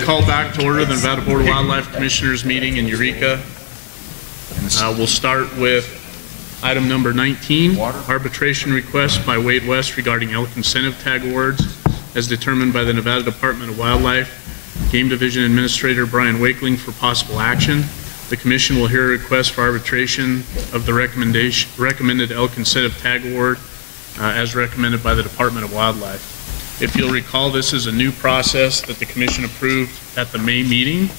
Call back to order the Nevada Board of Wildlife Commissioners meeting in Eureka. We'll start with item number 19, arbitration request by Wade West regarding elk incentive tag awards as determined by the Nevada Department of Wildlife, Game Division Administrator Brian Wakeling for possible action. The Commission will hear a request for arbitration of the recommended elk incentive tag award as recommended by the Department of Wildlife. If you'll recall, this is a new process that the Commission approved at the May meeting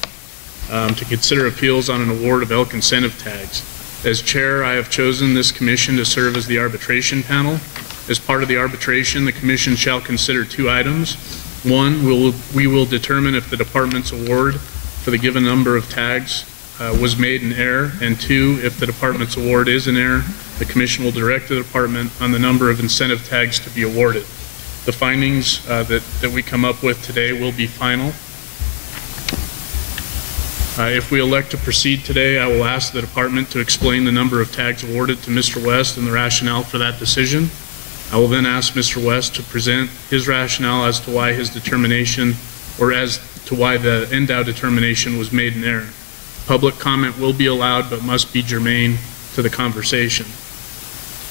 to consider appeals on an award of elk incentive tags. As chair, I have chosen this Commission to serve as the arbitration panel. As part of the arbitration, the Commission shall consider two items. One, we will determine if the Department's award for the given number of tags was made in error, and two, if the Department's award is in error, the Commission will direct the Department on the number of incentive tags to be awarded. The findings that we come up with today will be final. If we elect to proceed today, I will ask the Department to explain the number of tags awarded to Mr. West and the rationale for that decision. I will then ask Mr. West to present his rationale as to why his determination, or as to why the NDOW determination was made in error. Public comment will be allowed but must be germane to the conversation.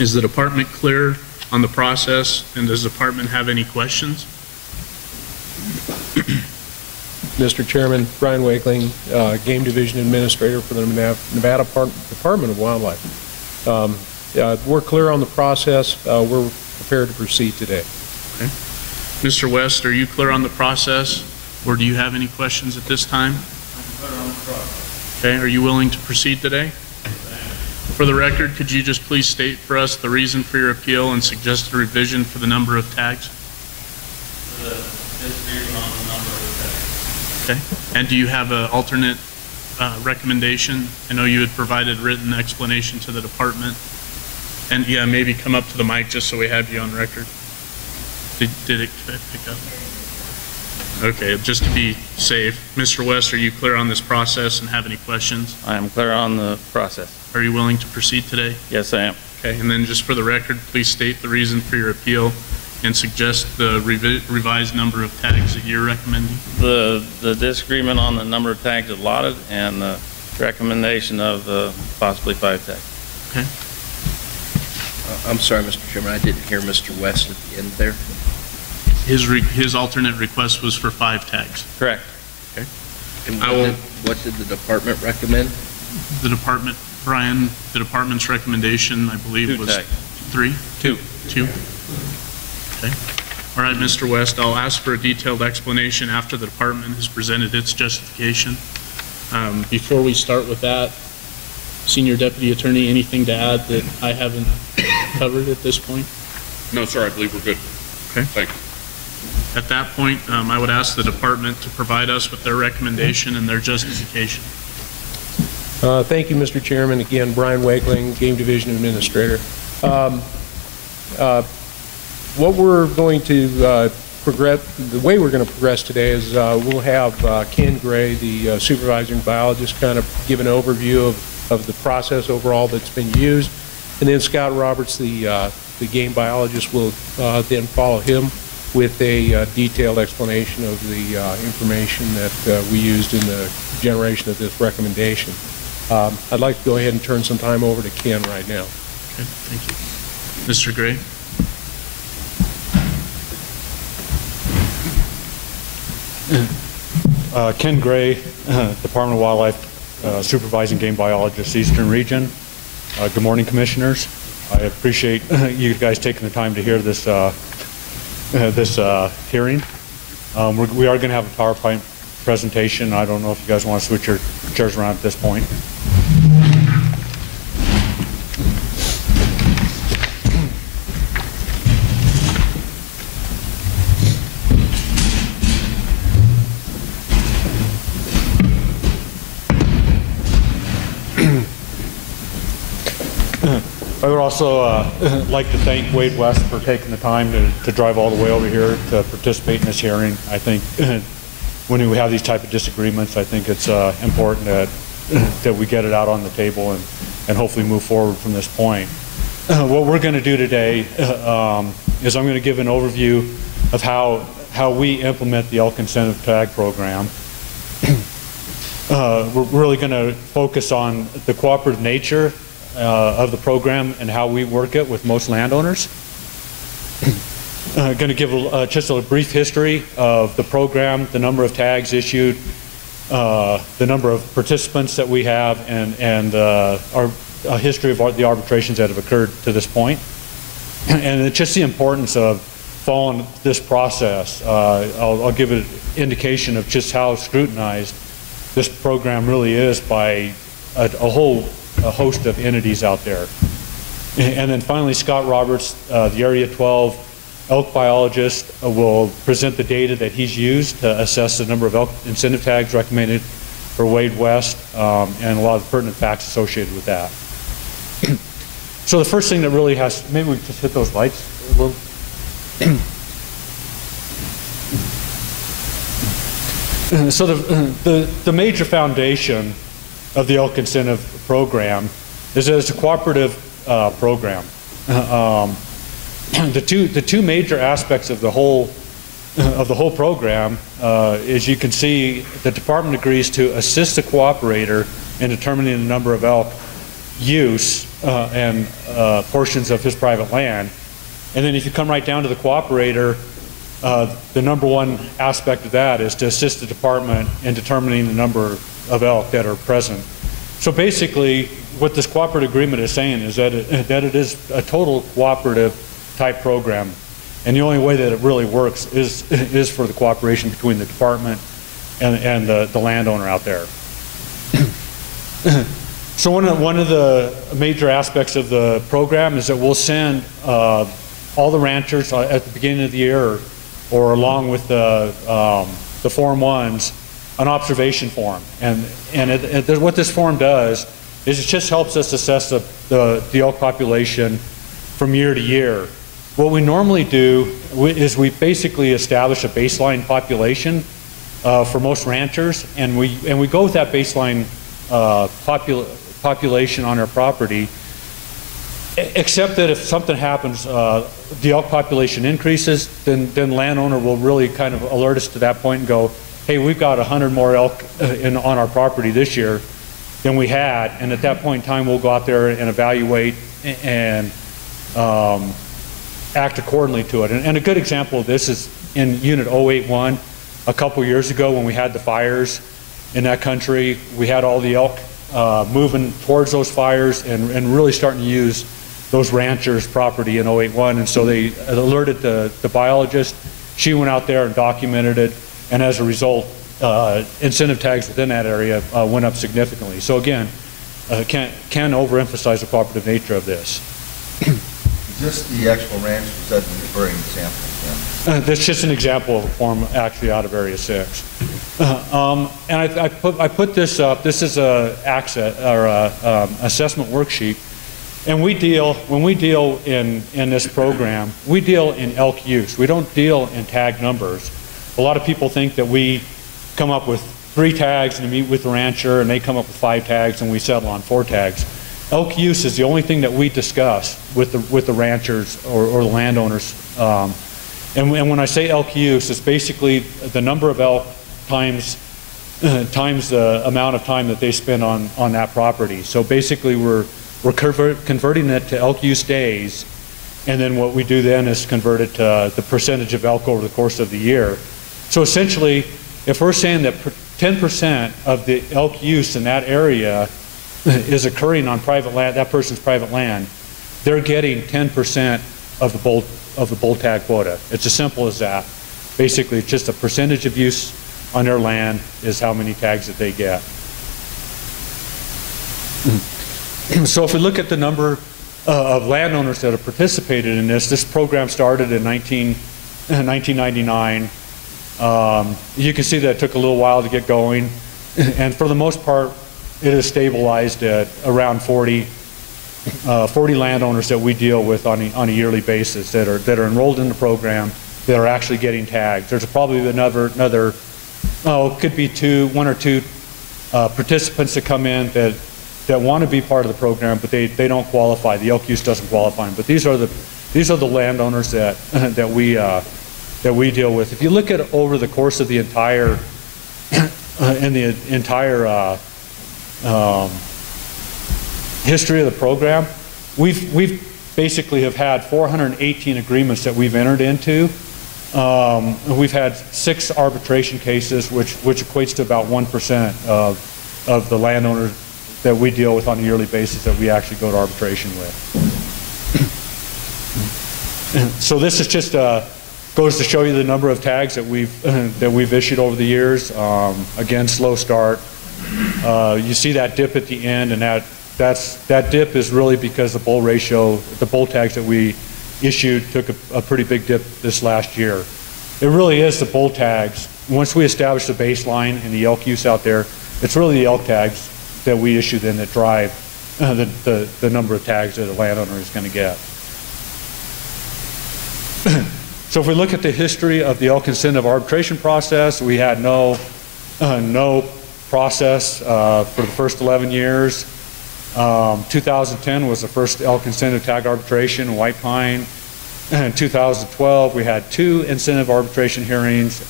Is the Department clear on the process, and does the Department have any questions? Mr. Chairman, Brian Wakeling, Game Division Administrator for the Nevada Department of Wildlife. We're clear on the process. We're prepared to proceed today. Okay. Mr. West, are you clear on the process, or do you have any questions at this time? I'm clear on the process. Okay, are you willing to proceed today? For the record, could you just please state for us the reason for your appeal and suggest a revision for the number of tags? The disagreement on the number of tags. Okay. And do you have an alternate recommendation? I know you had provided written explanation to the Department. And yeah, maybe come up to the mic just so we have you on record. Did it pick up? Okay, just to be safe. Mr. West, are you clear on this process and have any questions? I am clear on the process. Are you willing to proceed today? Yes, I am. Okay, and then just for the record, please state the reason for your appeal and suggest the revised number of tags that you're recommending. The disagreement on the number of tags allotted and the recommendation of possibly 5 tags. Okay. I'm sorry, Mr. Chairman, I didn't hear Mr. West at the end there. His alternate request was for 5 tags. Correct. Okay. And what did the Department recommend? The Department, Brian, the Department's recommendation, I believe, 2 was tags. 3? 2. 2. Okay. All right, Mr. West, I'll ask for a detailed explanation after the Department has presented its justification. Before we start with that, Senior Deputy Attorney, anything to add that I haven't covered at this point? No, sir, I believe we're good. Okay. Thank you. At that point, I would ask the Department to provide us with their recommendation and their justification. Thank you, Mr. Chairman. Again, Brian Wakeling, Game Division Administrator. What we're going to progress, the way we're going to progress today is we'll have Ken Gray, the supervising biologist, kind of give an overview of the process overall that's been used, and then Scott Roberts, the game biologist, will then follow him with a detailed explanation of the information that we used in the generation of this recommendation. I'd like to go ahead and turn some time over to Ken right now. Okay, thank you. Mr. Gray. Ken Gray, Department of Wildlife, Supervising Game Biologist, Eastern Region. Good morning, Commissioners. I appreciate you guys taking the time to hear this hearing. We are going to have a PowerPoint presentation. I don't know if you guys want to switch your chairs around at this point. I would also like to thank Wade West for taking the time to drive all the way over here to participate in this hearing. I think when we have these type of disagreements, I think it's important that we get it out on the table and hopefully move forward from this point. What we're going to do today is I'm going to give an overview of how we implement the elk incentive tag program we're really going to focus on the cooperative nature of the program and how we work it with most landowners. Going to give just a brief history of the program, the number of tags issued, the number of participants that we have, and a history of the arbitrations that have occurred to this point. And it's just the importance of following this process. I'll give an indication of just how scrutinized this program really is by a host of entities out there. And then finally, Scott Roberts, the Area 12 elk biologist, will present the data that he's used to assess the number of elk incentive tags recommended for Wade West, and a lot of the pertinent facts associated with that. So the first thing that really has, maybe we just hit those lights a little. So the major foundation of the elk incentive program is that it's a cooperative program. The two major aspects of the whole program, as you can see, the department agrees to assist the cooperator in determining the number of elk use and portions of his private land. And then if you come right down to the cooperator, the number one aspect of that is to assist the department in determining the number of elk that are present. So basically, what this cooperative agreement is saying is that it is a total cooperative type program, and the only way that it really works is for the cooperation between the department and the landowner out there. So one of the major aspects of the program is that we'll send all the ranchers at the beginning of the year, or along with the Form 1s, an observation form. And what this form does is it just helps us assess the elk population from year to year. What we normally do is we basically establish a baseline population for most ranchers, and we go with that baseline population on our property, except that if something happens, the elk population increases, then landowner will really kind of alert us to that point and go, hey, we've got 100 more elk on our property this year than we had, and at that point in time we'll go out there and evaluate and act accordingly to it. And a good example of this is in Unit 081 a couple years ago when we had the fires in that country. We had all the elk moving towards those fires and really starting to use those ranchers' property in 081, and so they alerted the biologist. She went out there and documented it, and as a result, incentive tags within that area went up significantly. So again, can't overemphasize the cooperative nature of this. Is this the actual ranch, or is that an referring example? Yeah. That's just an example of a form actually out of Area 6. And I put this up. This is a assessment worksheet. And when we deal in this program, we deal in elk use. We don't deal in tag numbers. A lot of people think that we come up with 3 tags and meet with the rancher, and they come up with 5 tags, and we settle on 4 tags. Elk use is the only thing that we discuss with the ranchers or the landowners. And when I say elk use, it's basically the number of elk times the amount of time that they spend on that property. So basically, we're converting it to elk use days, and then what we do then is convert it to the percentage of elk over the course of the year. So essentially, if we're saying that 10% of the elk use in that area is occurring on private land, that person's private land, they're getting 10% of the bull tag quota. It's as simple as that. Basically, it's just a percentage of use on their land is how many tags that they get. So if we look at the number of landowners that have participated in this program started in 1999. You can see that it took a little while to get going, and for the most part, it is stabilized at around 40 landowners that we deal with on a yearly basis that are enrolled in the program, that are actually getting tags. There's probably another it could be 1 or 2 participants that come in that want to be part of the program, but they don't qualify. The elk use doesn't qualify them. But these are the landowners that we deal with. If you look at over the course of the entire entire history of the program, we've basically have had 418 agreements that we've entered into. We've had 6 arbitration cases, which equates to about 1% of the landowners that we deal with on a yearly basis that we actually go to arbitration with. So this is just goes to show you the number of tags that we've issued over the years. Again, slow start. You see that dip at the end, and that dip is really because the bull ratio, the bull tags that we issued took a pretty big dip this last year. It really is the bull tags. Once we establish the baseline and the elk use out there, it's really the elk tags that we issue then that drive the number of tags that a landowner is going to get. So if we look at the history of the elk incentive arbitration process, we had no process for the first 11 years. 2010 was the first elk incentive tag arbitration in White Pine. In 2012, we had 2 incentive arbitration hearings.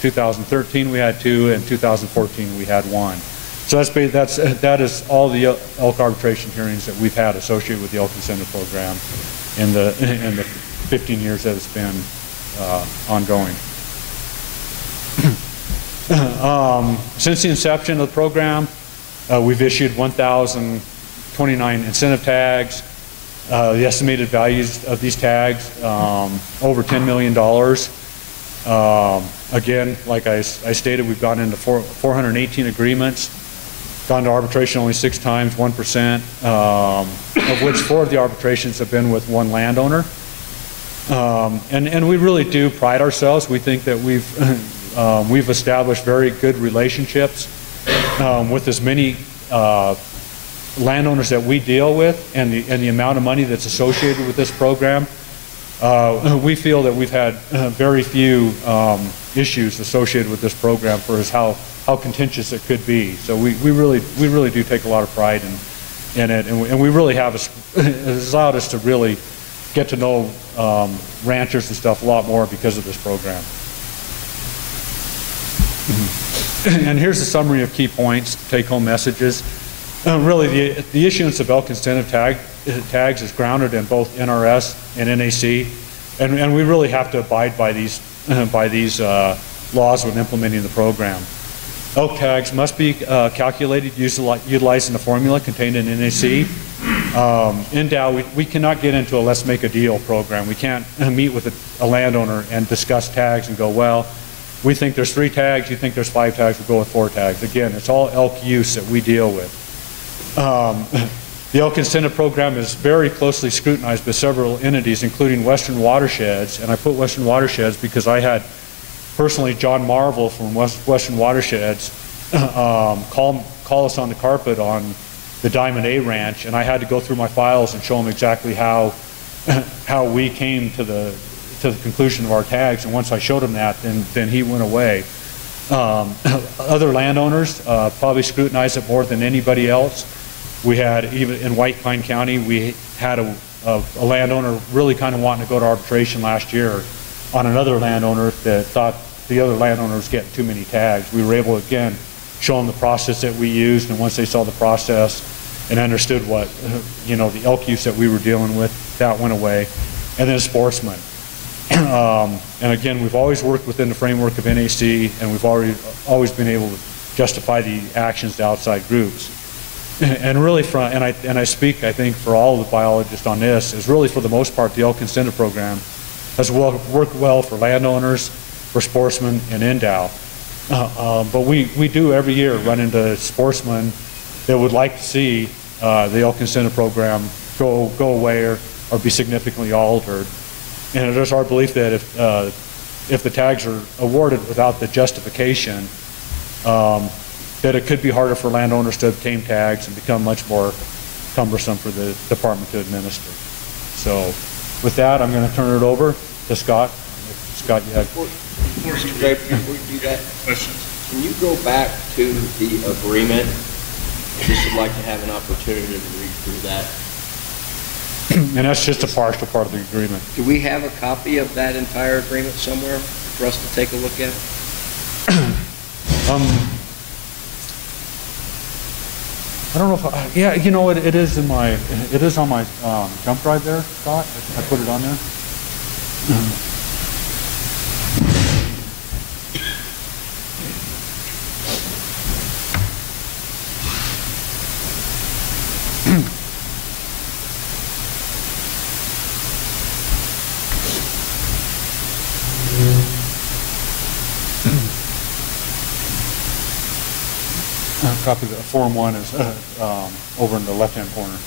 2013, we had 2, and 2014, we had 1. So that is all the elk arbitration hearings that we've had associated with the elk incentive program in the 15 years that it's been ongoing. Since the inception of the program, we've issued 1,029 incentive tags. The estimated values of these tags, over $10 million. Again, like I stated, we've gone into 418 agreements, gone to arbitration only 6 times, 1%, of which 4 of the arbitrations have been with one landowner. And we really do pride ourselves. We think that we've established very good relationships with as many landowners that we deal with, and the amount of money that's associated with this program. We feel that we've had very few issues associated with this program for how contentious it could be. So we really do take a lot of pride in it, and we really have it has allowed us to really get to know ranchers and stuff a lot more because of this program. And here's a summary of key points, take-home messages. Really, the issuance of elk incentive tags is grounded in both NRS and NAC, and we really have to abide by these laws when implementing the program. Elk tags must be calculated utilizing the formula contained in NAC. In Dow, we cannot get into a let's make a deal program. We can't meet with a landowner and discuss tags and go, well, we think there's 3 tags, you think there's 5 tags, we'll go with 4 tags. Again, it's all elk use that we deal with. The elk incentive program is very closely scrutinized by several entities, including Western Watersheds, and I put Western Watersheds because I had personally John Marvel from Western Watersheds call us on the carpet on the Diamond A Ranch, and I had to go through my files and show him exactly how we came to the conclusion of our tags, and once I showed him that, then he went away. Other landowners probably scrutinized it more than anybody else. We had, even in White Pine County, we had a landowner really kind of wanting to go to arbitration last year on another landowner that thought the other landowner was getting too many tags. We were able to, again, show them the process that we used, and once they saw the process and understood what, the elk use that we were dealing with, that went away. And then sportsmen. And again, we've always worked within the framework of NAC, and we've always been able to justify the actions to outside groups. And really, and I speak, I think, for all of the biologists on this, is really for the most part the elk incentive program has worked well for landowners, for sportsmen, and NDOW. But we do every year run into sportsmen that would like to see the elk incentive program go away or be significantly altered. And it is our belief that if the tags are awarded without the justification, that it could be harder for landowners to obtain tags and become much more cumbersome for the department to administer. So with that, I'm going to turn it over to Scott. Scott, you have... Before you do that, Questions? can you go back to the agreement? I just would like to have an opportunity to read through that. And that's just a partial part of the agreement. Do we have a copy of that entire agreement somewhere for us to take a look at? I don't know if, yeah, you know what, it is on my jump drive there, Scott. I put it on there. Copy of Form 1 is over in the left-hand corner.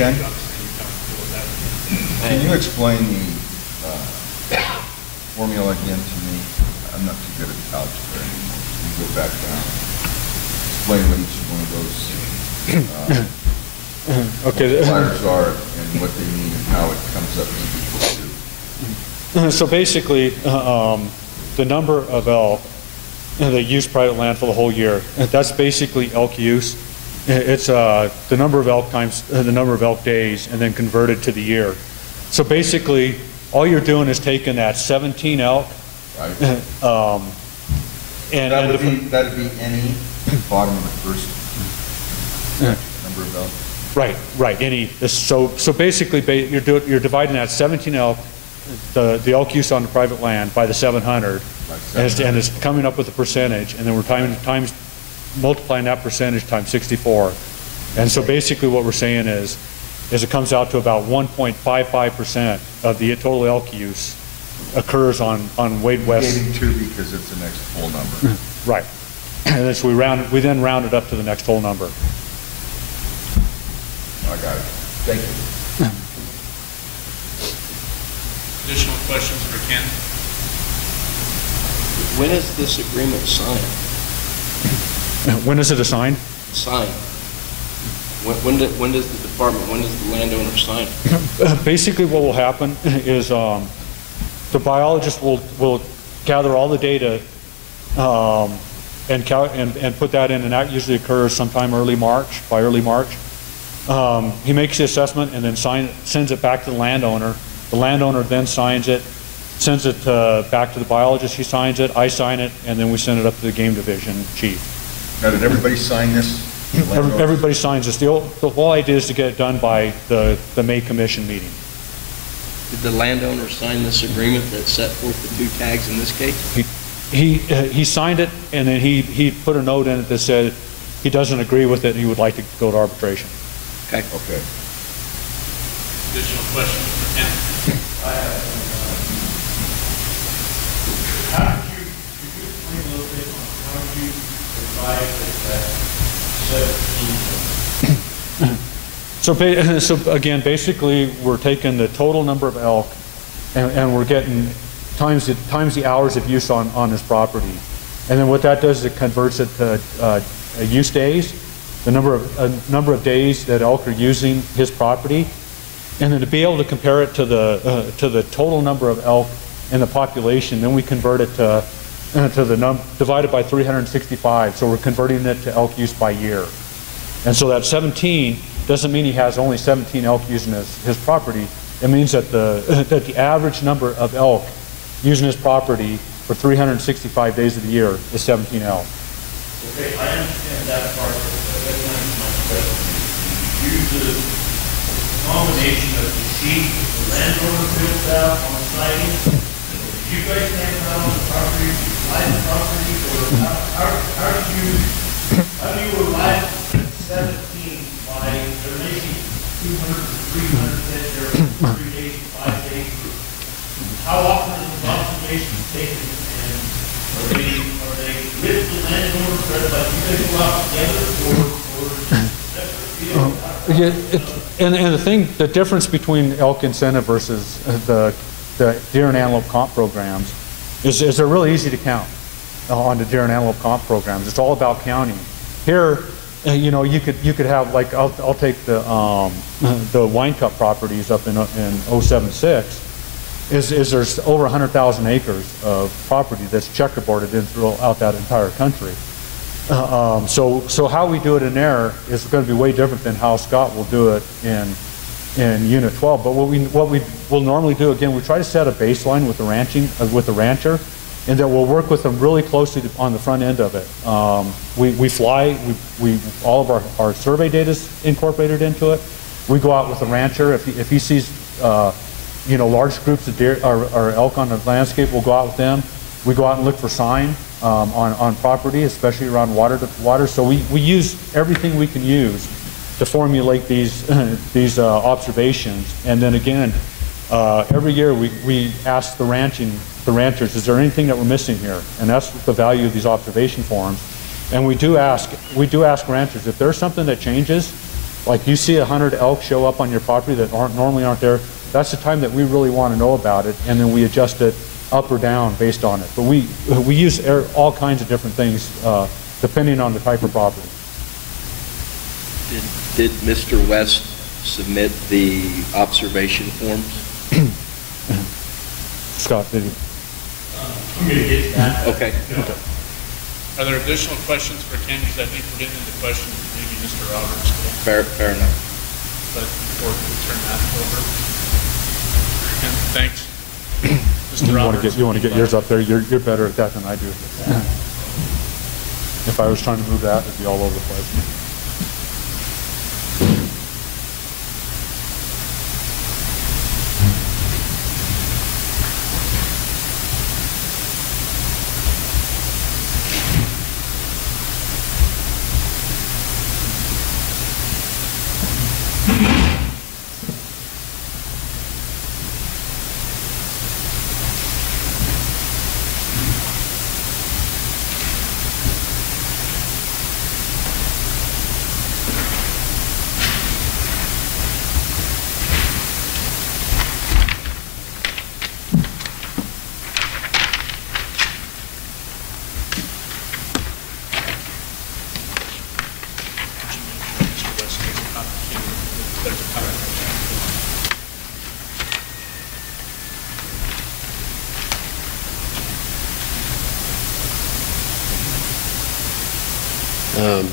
Ken, can you explain the formula again to me? I'm not too good at algebra anymore. Can you go back down? Explain what each one of those multipliers are and what they mean and how it comes up to equal to. So basically, the number of elk that use private land for the whole year, that's basically elk use. It's the number of elk times the number of elk days and then converted to the year. So basically, all you're doing is taking that 17 elk, right. And That'd be any bottom of the first number of elk. Right. So basically, you're dividing that 17 elk, the elk use on the private land by the 700, and it's coming up with a percentage, and then we're times multiplying that percentage times 64. And so basically what we're saying is it comes out to about 1.55% of the total elk use occurs on Wade West. Gaining 2 because it's the next whole number. Right. And so we then round it up to the next whole number. I got it. Thank you. Additional questions for Ken? When is this agreement signed? When is it assigned? Signed. When does the department, when does the landowner sign it? Basically what will happen is the biologist will gather all the data and put that in, and that usually occurs sometime early March. He makes the assessment and then sends it back to the landowner. The landowner then signs it, sends it back to the biologist. He signs it, I sign it, and then we send it up to the game division chief. Now, did everybody sign this? Everybody signs this. The whole idea is to get it done by the May commission meeting. Did the landowner sign this agreement that set forth the 2 tags in this case? He signed it, and then he put a note in it that said he doesn't agree with it and he would like to go to arbitration. Okay. Okay. Additional questions for Ken? How did you explain a little bit on how you arrived at that 17? So again, basically, we're taking the total number of elk, and we're getting times the hours of use on this property, and then what that does is it converts it to use days, the number of days that elk are using his property, and then to be able to compare it to the total number of elk in the population, then we convert it to the divided by 365. So we're converting it to elk use by year, and so that 17 doesn't mean he has only 17 elk using his property. It means that the average number of elk using his property for 365 days of the year is 17 elk. Okay, I understand that part, but that's not my question. You use a combination of the sheet the landowner built out on siting. Did you guys stand out on the property, buy the property, or how do you arrive at 17 by they're making 200 to 300 head there 3 days, 5 days? How often is the observation taken, and are they with the landowner, like you guys go out together, And the difference between elk incentive versus the deer and antelope comp programs is they're really easy to count on the deer and antelope comp programs. It's all about counting. Here, you know, you could have, like, I'll take the wine cup properties up in 076. Is there's over 100,000 acres of property that's checkerboarded in throughout that entire country. So how we do it in there is going to be way different than how Scott will do it in Unit 12. But what we will normally do, again, we try to set a baseline with the rancher, and that we'll work with them really closely on the front end of it. We fly, all of our survey data is incorporated into it. We go out with the rancher if he sees you know, large groups of deer or elk on the landscape. We'll go out with them. We go out and look for sign on property, especially around water. So we use everything we can use to formulate these observations. And then again, every year we ask the ranchers, is there anything that we're missing here? And that's the value of these observation forms. And we do ask ranchers, if there's something that changes, like you see 100 elk show up on your property that normally aren't there, that's the time that we really want to know about it, and then we adjust it up or down based on it. But we use all kinds of different things depending on the type of property. Did Mr. West submit the observation forms? Scott, did you? I'm going to get that. Okay. Okay. Are there additional questions for Ken? Because I think we're getting into questions that maybe Mr. Roberts did. Fair enough. But before we turn that over, Ken, thanks. Mr. Roberts. You want to get yours up there. You're better at that than I do. If I was trying to move that, it'd be all over the place.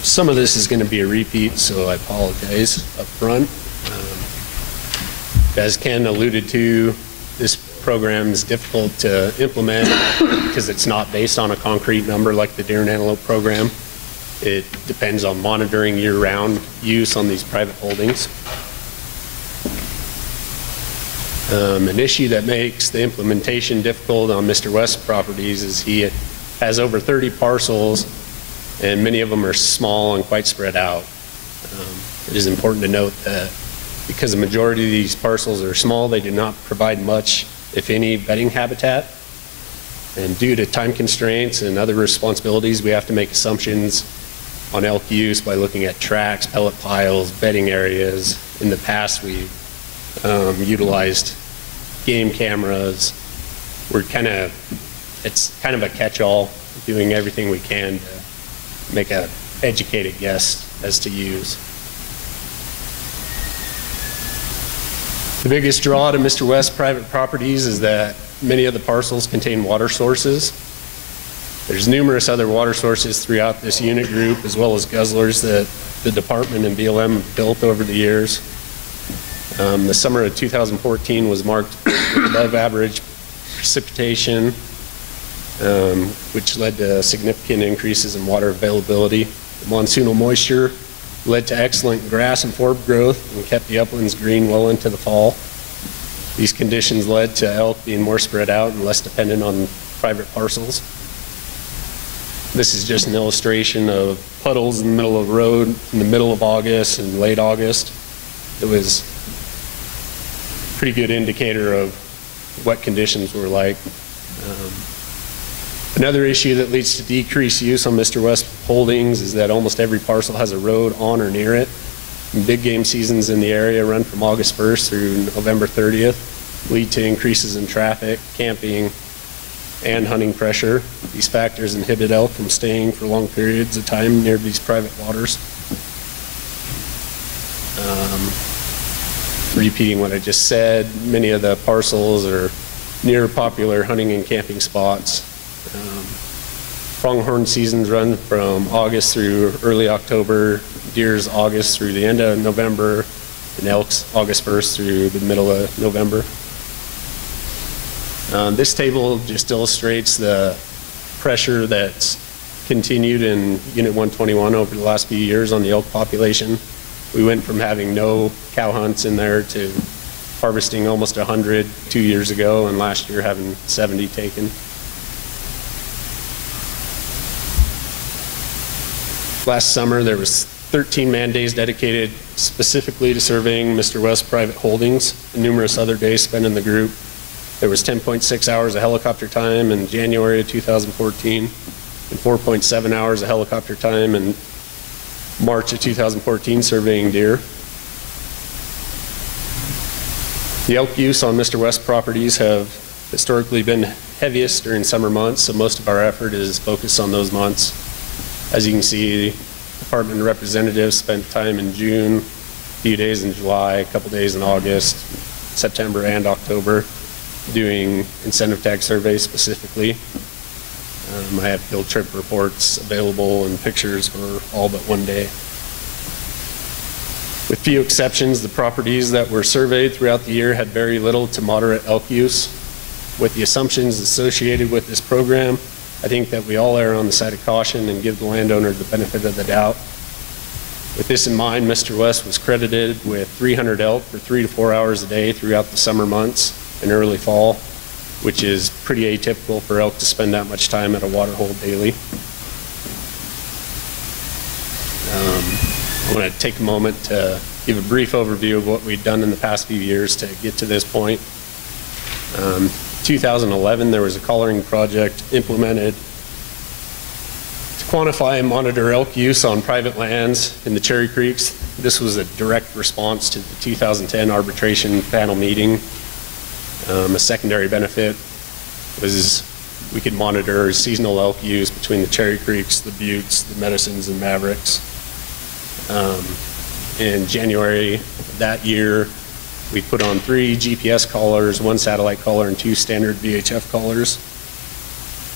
Some of this is going to be a repeat, so I apologize up front. As Ken alluded to, this program is difficult to implement because it's not based on a concrete number like the deer and antelope program. It depends on monitoring year-round use on these private holdings. An issue that makes the implementation difficult on Mr. West's properties is he has over 30 parcels, and many of them are small and quite spread out. It is important to note that because the majority of these parcels are small, they do not provide much, if any, bedding habitat. And due to time constraints and other responsibilities, we have to make assumptions on elk use by looking at tracks, pellet piles, bedding areas. In the past, we utilized game cameras. It's kind of a catch-all, doing everything we can to make an educated guess as to use. The biggest draw to Mr. West's private properties is that many of the parcels contain water sources. There's numerous other water sources throughout this unit group, as well as guzzlers that the department and BLM have built over the years. The summer of 2014 was marked with above average precipitation, which led to significant increases in water availability. The monsoonal moisture led to excellent grass and forb growth and kept the uplands green well into the fall. These conditions led to elk being more spread out and less dependent on private parcels. This is just an illustration of puddles in the middle of the road in the middle of August and late August. It was a pretty good indicator of what conditions were like. Another issue that leads to decreased use on Mr. West's holdings is that almost every parcel has a road on or near it. And big game seasons in the area run from August 1st through November 30th, lead to increases in traffic, camping, and hunting pressure. These factors inhibit elk from staying for long periods of time near these private waters. Repeating what I just said, many of the parcels are near popular hunting and camping spots. Pronghorn seasons run from August through early October, deer's August through the end of November, and elk's August 1st through the middle of November. This table just illustrates the pressure that's continued in Unit 121 over the last few years on the elk population. We went from having no cow hunts in there to harvesting almost 100 2 years ago, and last year having 70 taken. Last summer, there was 13 man days dedicated specifically to surveying Mr. West's private holdings, and numerous other days spent in the group. There was 10.6 hours of helicopter time in January of 2014, and 4.7 hours of helicopter time in March of 2014 surveying deer. The elk use on Mr. West's properties have historically been heaviest during summer months, so most of our effort is focused on those months. As you can see, department representatives spent time in June, a few days in July, a couple days in August, September, and October doing incentive tag surveys specifically. I have field trip reports available and pictures for all but one day. With few exceptions, the properties that were surveyed throughout the year had very little to moderate elk use. With the assumptions associated with this program, I think that we all err on the side of caution and give the landowner the benefit of the doubt. With this in mind, Mr. West was credited with 300 elk for 3 to 4 hours a day throughout the summer months and early fall, which is pretty atypical for elk to spend that much time at a water hole daily. I want to take a moment to give a brief overview of what we've done in the past few years to get to this point. 2011, there was a collaring project implemented to quantify and monitor elk use on private lands in the Cherry Creeks. This was a direct response to the 2010 arbitration panel meeting. A secondary benefit was we could monitor seasonal elk use between the Cherry Creeks, the Buttes, the Medicines, and Mavericks. In January of that year, we put on 3 GPS collars, 1 satellite collar, and 2 standard VHF collars.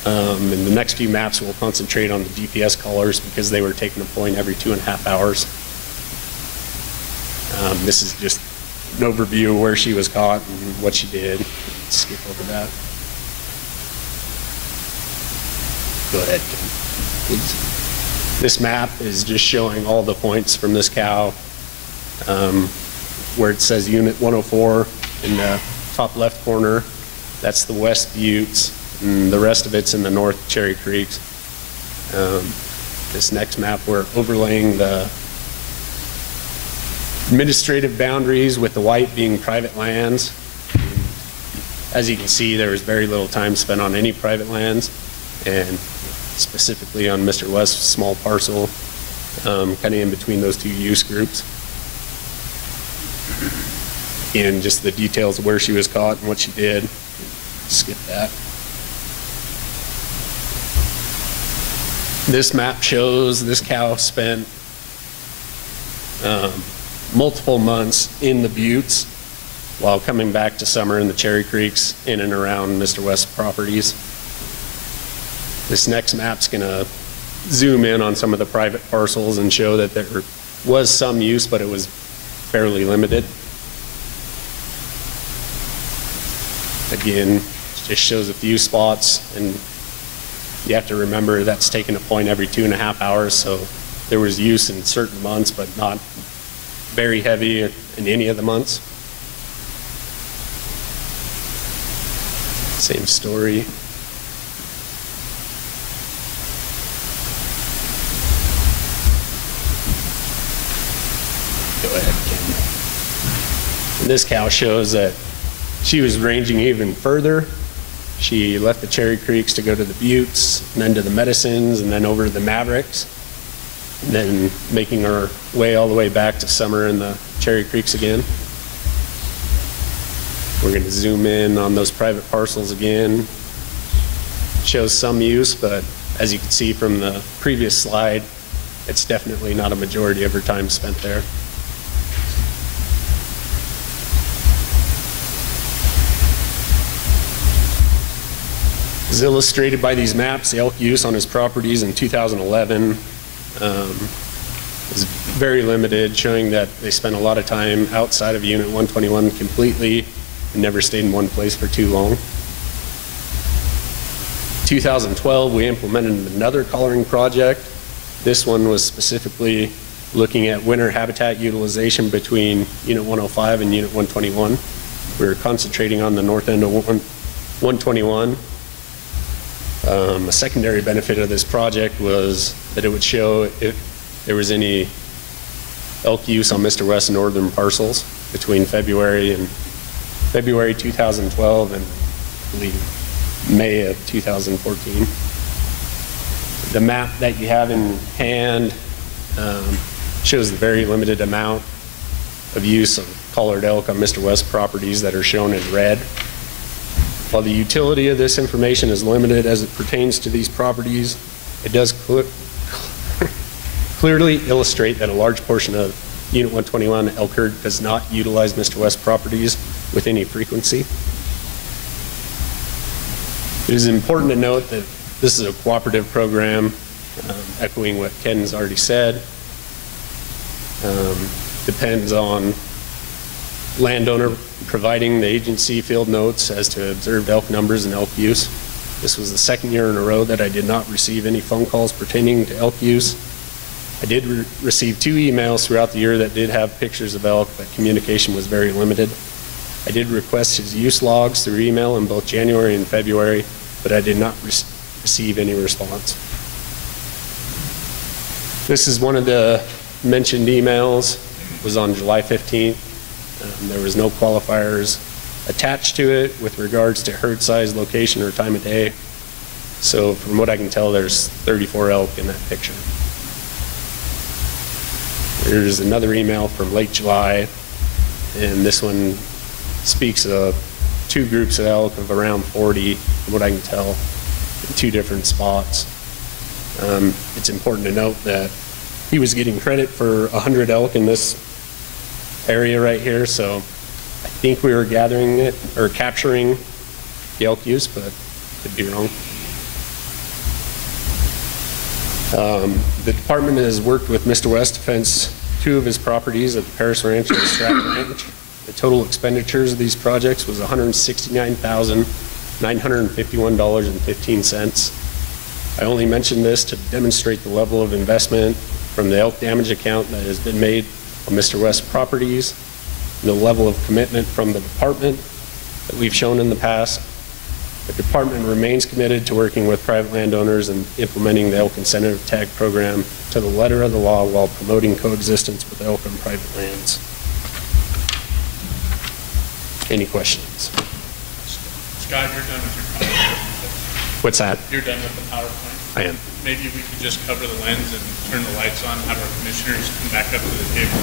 In the next few maps, we'll concentrate on the GPS collars because they were taking a point every 2.5 hours. This is just an overview of where she was caught and what she did. Let's skip over that. Go ahead, Ken, please. This map is just showing all the points from this cow, where it says Unit 104 in the top left corner. That's the West Buttes, and the rest of it's in the North Cherry Creeks. This next map, we're overlaying the administrative boundaries with the white being private lands. As you can see, there was very little time spent on any private lands, and specifically on Mr. West's small parcel, kind of in between those 2 use groups. And just the details of where she was caught and what she did. Skip that. This map shows this cow spent multiple months in the Buttes while coming back to summer in the Cherry Creeks in and around Mr. West's properties. This next map's going to zoom in on some of the private parcels and show that there was some use, but it was fairly limited. Again, it just shows a few spots, and you have to remember that's taking a point every 2.5 hours, so there was use in certain months, but not very heavy in any of the months. Same story. Go ahead, Ken. And this cow shows that she was ranging even further. She left the Cherry Creeks to go to the Buttes, and then to the Medicines, and then over to the Mavericks, and then making her way all the way back to summer in the Cherry Creeks again. We're going to zoom in on those private parcels again. Shows some use, but as you can see from the previous slide, it's definitely not a majority of her time spent there. As illustrated by these maps, the elk use on his properties in 2011 was very limited, showing that they spent a lot of time outside of Unit 121 completely and never stayed in one place for too long. 2012, we implemented another collaring project. This one was specifically looking at winter habitat utilization between Unit 105 and Unit 121. We were concentrating on the north end of 121. A secondary benefit of this project was that it would show if there was any elk use on Mr. West's northern parcels between February 2012 and I believe May of 2014. The map that you have in hand shows the very limited amount of use of collared elk on Mr. West's properties that are shown in red. While the utility of this information is limited as it pertains to these properties, it does clearly illustrate that a large portion of Unit 121 elk herd does not utilize Mr. West's properties with any frequency. It is important to note that this is a cooperative program, echoing what Ken's already said. Depends on landowner providing the agency field notes as to observed elk numbers and elk use. This was the second year in a row that I did not receive any phone calls pertaining to elk use. I did receive 2 emails throughout the year that did have pictures of elk, but communication was very limited. I did request his use logs through email in both January and February, but I did not receive any response. This is one of the mentioned emails. It was on July 15th. There was no qualifiers attached to it with regards to herd size, location, or time of day. So from what I can tell, there's 34 elk in that picture. There's another email from late July, and this one speaks of 2 groups of elk of around 40, from what I can tell, in 2 different spots. It's important to note that he was getting credit for 100 elk in this area right here, so I think we were gathering it or capturing the elk use, but could be wrong. The department has worked with Mr. West to fence 2 of his properties at the Paris Ranch and the Stratton Ranch. The total expenditures of these projects was $169,951.15. I only mention this to demonstrate the level of investment from the elk damage account that has been made on Mr. West's properties, and the level of commitment from the department that we've shown in the past. The department remains committed to working with private landowners and implementing the elk incentive tag program to the letter of the law while promoting coexistence with elk on private lands. Any questions? Scott, you're done with your PowerPoint. What's that? You're done with the PowerPoint. I am. Maybe we could just cover the lens and turn the lights on, have our commissioners come back up to the table.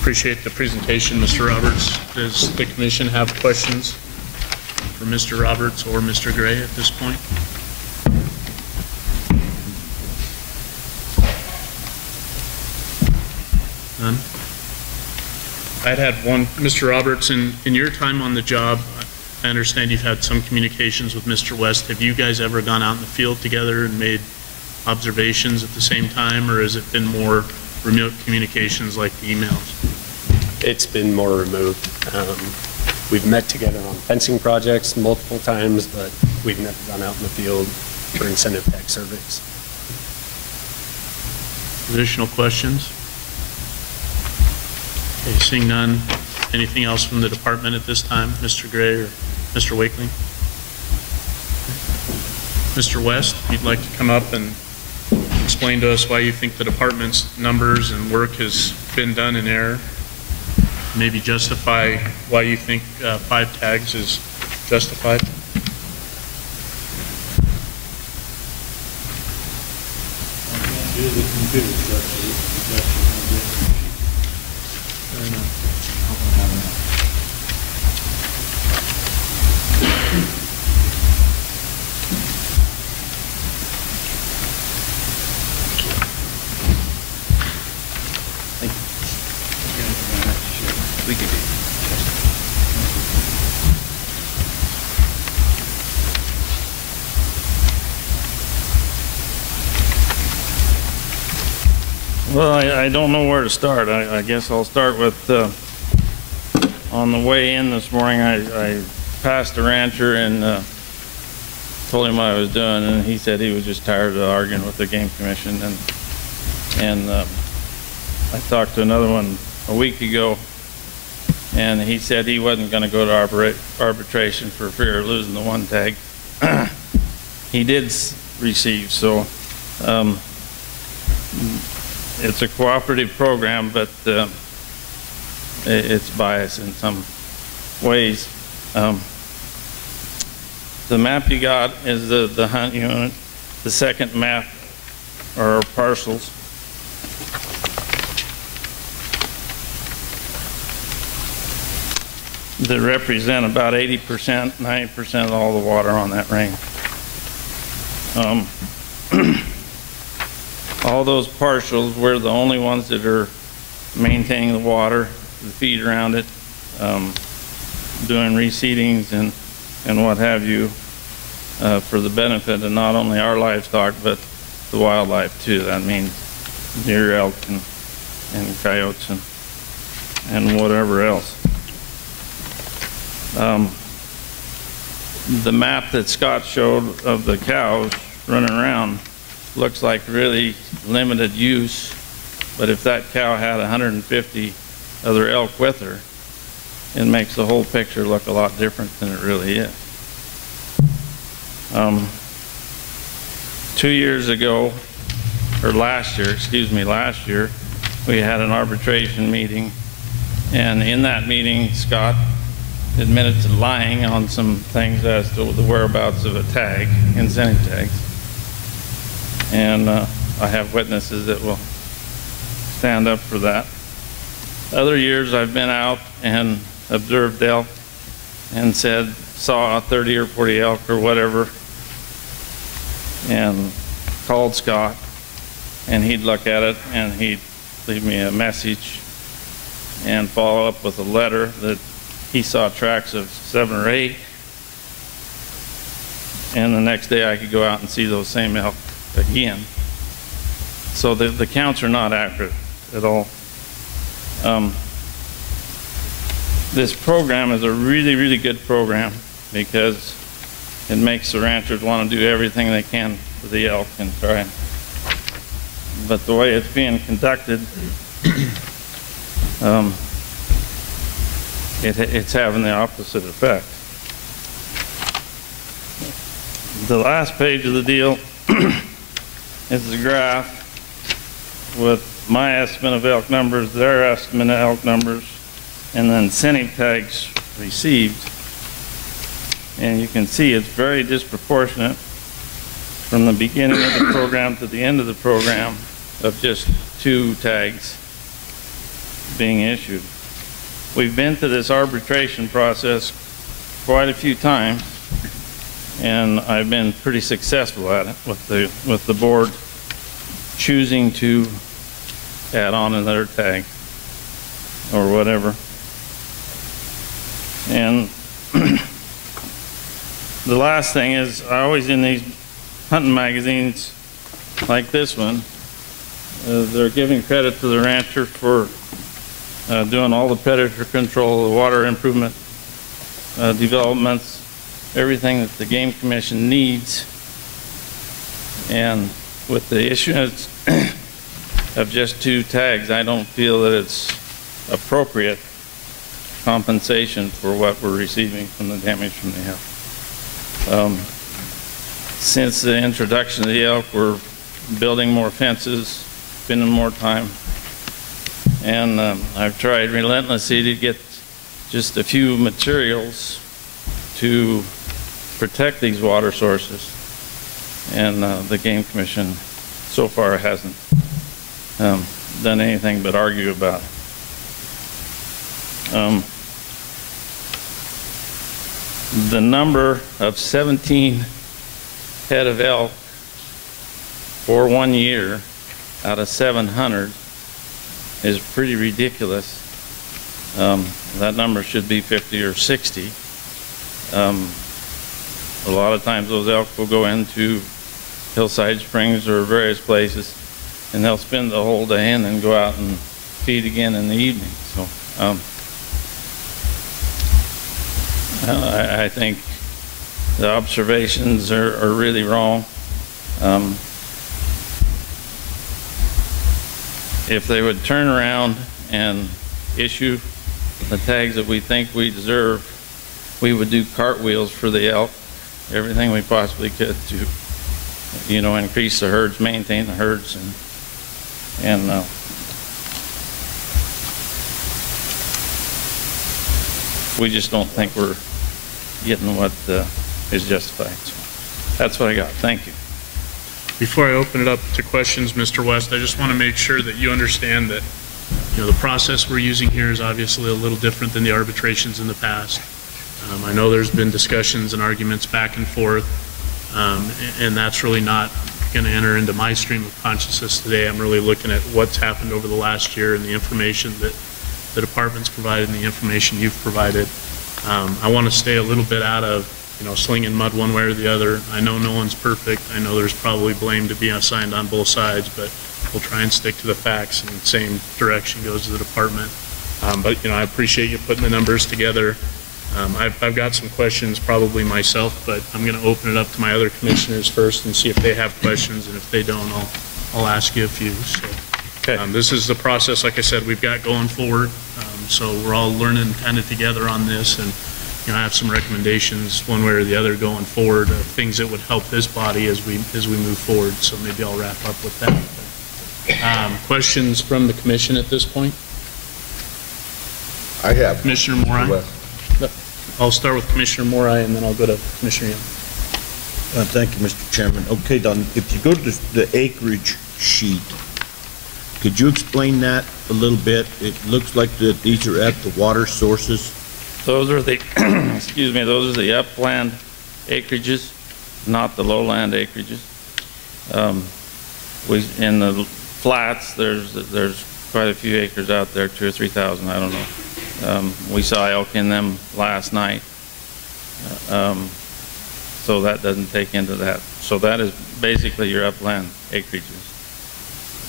Appreciate the presentation, Mr. Roberts. Does the commission have questions for Mr. Roberts or Mr. Gray at this point? None? I'd had one, Mr. Roberts, in your time on the job, I understand you've had some communications with Mr. West. Have you guys ever gone out in the field together and made observations at the same time, or has it been more remote communications like the emails? It's been more removed. We've met together on fencing projects multiple times, but we've never gone out in the field for incentive tag surveys. Additional questions? Okay, seeing none. Anything else from the department at this time, Mr. Gray or Mr. Wakeling? Mr. West, you'd like to come up and explain to us why you think the department's numbers and work has been done in error? Maybe justify why you think 5 tags is justified? We could do. Well, I don't know where to start. I guess I'll start with, on the way in this morning, I passed a rancher and told him what I was doing, and he said he was just tired of arguing with the Game Commission. And I talked to another one a week ago, and he said he wasn't going to go to arbitration for fear of losing the 1 tag. He did receive, so it's a cooperative program, but it's biased in some ways. The map you got is the hunt unit. The second map are parcels. That represent about 80%, 90% of all the water on that range. All those partials, we're the only ones that are maintaining the water, the feed around it, doing reseedings and what have you, for the benefit of not only our livestock, but the wildlife too. That means deer, elk, and coyotes, and whatever else. The map that Scott showed of the cows running around looks like really limited use, but if that cow had 150 other elk with her, it makes the whole picture look a lot different than it really is. 2 years ago, or last year, we had an arbitration meeting, and in that meeting, Scott admitted to lying on some things as to the whereabouts of a tag, incentive tags. And I have witnesses that will stand up for that. Other years I've been out and observed elk and saw 30 or 40 elk or whatever, and called Scott, and he'd look at it and he'd leave me a message and follow up with a letter that he saw tracks of 7 or 8, and the next day I could go out and see those same elk again. So the counts are not accurate at all. This program is a really, really good program because it makes the ranchers want to do everything they can for the elk and try. But the way it's being conducted, it's having the opposite effect. The last page of the deal is a graph with my estimate of elk numbers, their estimate of elk numbers, and then incentive tags received. And you can see it's very disproportionate from the beginning of the program to the end of the program of just 2 tags being issued. We've been to this arbitration process quite a few times, and I've been pretty successful at it with the board choosing to add on another tag or whatever. And the last thing is, I always in these hunting magazines like this one, they're giving credit to the rancher for doing all the predator control, the water improvement developments, everything that the Game Commission needs. And with the issuance of just 2 tags, I don't feel that it's appropriate compensation for what we're receiving from the damage from the elk. Since the introduction of the elk, we're building more fences, spending more time, and I've tried relentlessly to get just a few materials to protect these water sources, and the Game Commission so far hasn't done anything but argue about it. The number of 17 head of elk for 1 year out of 700 is pretty ridiculous. That number should be 50 or 60. A lot of times those elk will go into Hillside Springs or various places, and they'll spend the whole day and then go out and feed again in the evening. So I think the observations are really wrong. If they would turn around and issue the tags that we think we deserve, we would do cartwheels for the elk, everything we possibly could to, you know, increase the herds, maintain the herds, and we just don't think we're getting what is justified. So that's what I got. Thank you. Before I open it up to questions, Mr. West, I just want to make sure that you understand that, you know, the process we're using here is obviously a little different than the arbitrations in the past. I know there's been discussions and arguments back and forth, and that's really not going to enter into my stream of consciousness today. I'm really looking at what's happened over the last year and the information that the department's provided and the information you've provided. I want to stay a little bit out of, slinging mud one way or the other. I know no one's perfect. I know there's probably blame to be assigned on both sides, but we'll try and stick to the facts, and the same direction goes to the department. But I appreciate you putting the numbers together. I've got some questions probably myself, but I'm going to open it up to my other commissioners first and see if they have questions, and if they don't, I'll ask you a few. So, Okay. this is the process, like I said, we've got going forward. So we're all learning kind of together on this, and I have some recommendations one way or the other going forward of things that would help this body as we move forward. So maybe I'll wrap up with that. Questions from the commission at this point? I have. Commissioner Morai? I'll start with Commissioner Morai, and then I'll go to Commissioner Young. Thank you, Mr. Chairman. Okay, Don, if you go to the acreage sheet, could you explain that a little bit? It looks like that these are at the water sources. Those are the, excuse me, those are the upland acreages, not the lowland acreages. In the flats, there's quite a few acres out there, 2,000 or 3,000, I don't know. We saw elk in them last night. So that doesn't take into that. So that is basically your upland acreages.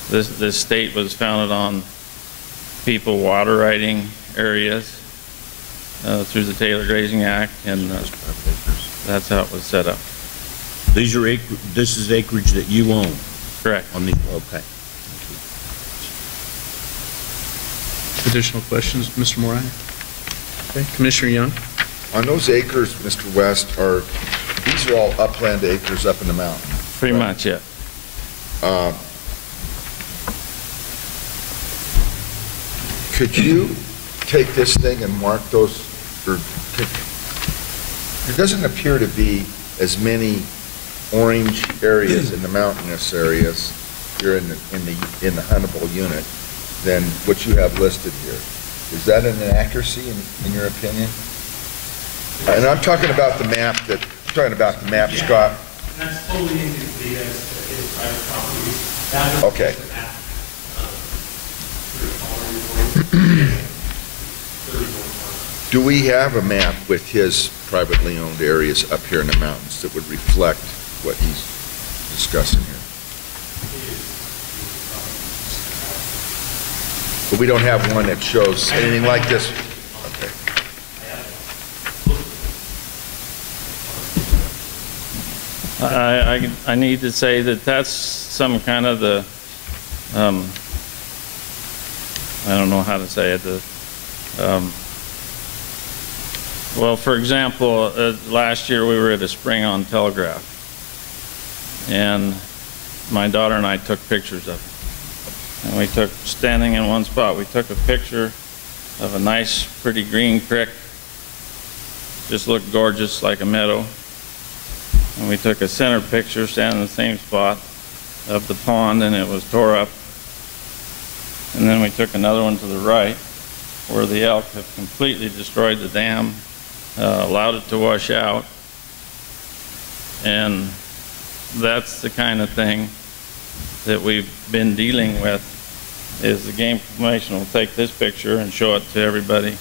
This state was founded on people water righting areas through the Taylor Grazing Act, and that's how it was set up. These are this is acreage that you own? Correct. On the, okay. Additional questions, Mr. Morai? Okay, Commissioner Young? On those acres, Mr. West, these are all upland acres up in the mountain? Pretty much, yeah. Could you take this thing and mark those, there doesn't appear to be as many orange areas in the mountainous areas here in the huntable unit than what you have listed here. Is that an inaccuracy in your opinion? And I'm talking about the map Scott. That's totally incomplete as private property. Okay. Do we have a map with his privately owned areas up here in the mountains that would reflect what he's discussing here? But we don't have one that shows anything like this. Okay. I need to say that that's some kind of the, I don't know how to say it. Well, for example, last year we were at a spring on Telegraph, and my daughter and I took pictures of it. And we took, standing in one spot, we took a picture of a nice, pretty green creek, just looked gorgeous like a meadow. And we took a center picture, standing in the same spot, of the pond, and it was tore up. And then we took another one to the right, where the elk have completely destroyed the dam, allowed it to wash out. And that's the kind of thing that we've been dealing with, is the Game Commission will take this picture and show it to everybody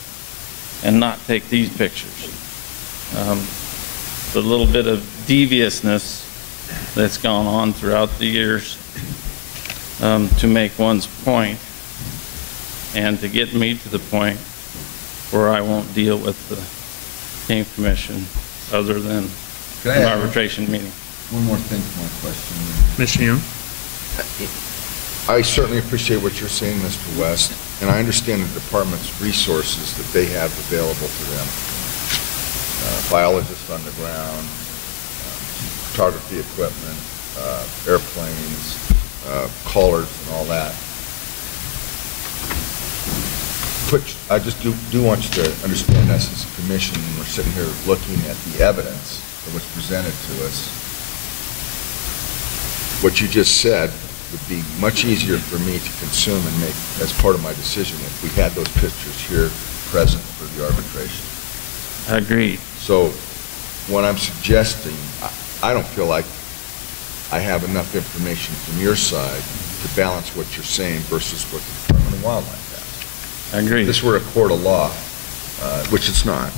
and not take these pictures. The little bit of deviousness that's gone on throughout the years to make one's point and to get me to the point where I won't deal with the Game Commission other than an arbitration meeting. One more thing to my question. Commissioner Young? I certainly appreciate what you're saying, Mr. West, and I understand the department's resources that they have available to them. Biologists on the ground, photography equipment, airplanes, callers and all that. I just do want you to understand us as a commission, when we're sitting here looking at the evidence that was presented to us. What you just said would be much easier for me to consume and make as part of my decision if we had those pictures here present for the arbitration. Agreed. So what I'm suggesting, I don't feel like I have enough information from your side to balance what you're saying versus what the Department of Wildlife has. I agree. If this were a court of law, which it's not,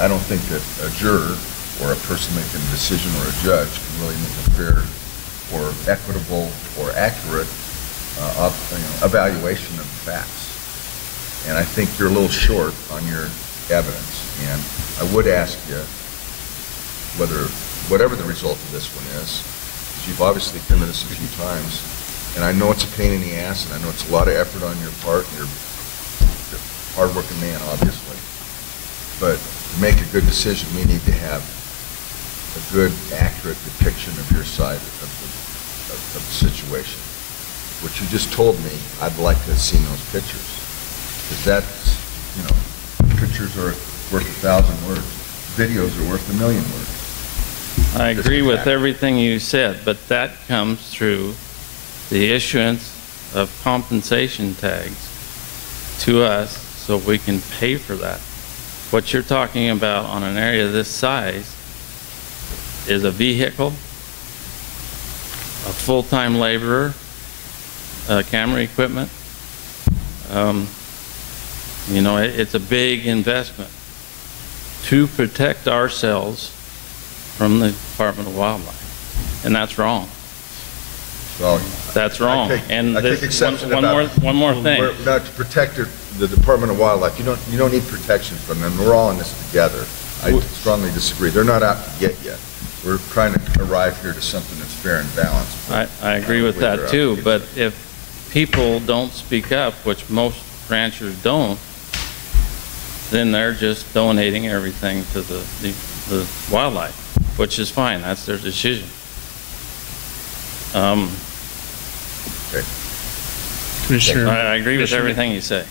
I don't think that a juror or a person making a decision or a judge can really make a fair or equitable or accurate evaluation of the facts. And I think you're a little short on your evidence. And I would ask you whatever the result of this one is, you've obviously come to this a few times, and I know it's a pain in the ass, and I know it's a lot of effort on your part, and you're a hard-working man, obviously. But to make a good decision, we need to have a good, accurate depiction of your side of the situation. What you just told me, I'd like to have seen those pictures. Because that's, pictures are worth 1,000 words. Videos are worth 1,000,000 words. I agree with everything you said, but that comes through the issuance of compensation tags to us so we can pay for that. What you're talking about on an area this size is a vehicle, a full-time laborer, camera equipment. It's a big investment to protect ourselves from the Department of Wildlife, and that's wrong. Well, that's wrong. I take exception one more thing. Not to protect the Department of Wildlife. You don't need protection from them. We're all in this together. I strongly disagree. They're not out to get you. We're trying to arrive here to something that's fair and balanced. I agree with that too, but if people don't speak up, which most ranchers don't, then they're just donating everything to the wildlife, which is fine. That's their decision. Okay. Commissioner. I agree with everything you say.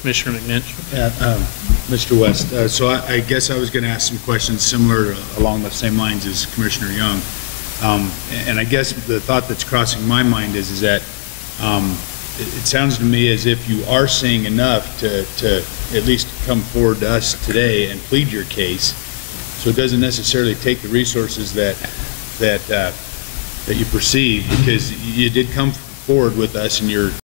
Commissioner McNinch. Yeah, Mr. West, so I guess I was going to ask some questions similar along the same lines as Commissioner Young. And I guess the thought that's crossing my mind is that it sounds to me as if you are seeing enough to at least come forward to us today and plead your case. So it doesn't necessarily take the resources that you perceive, because you did come forward with us and you're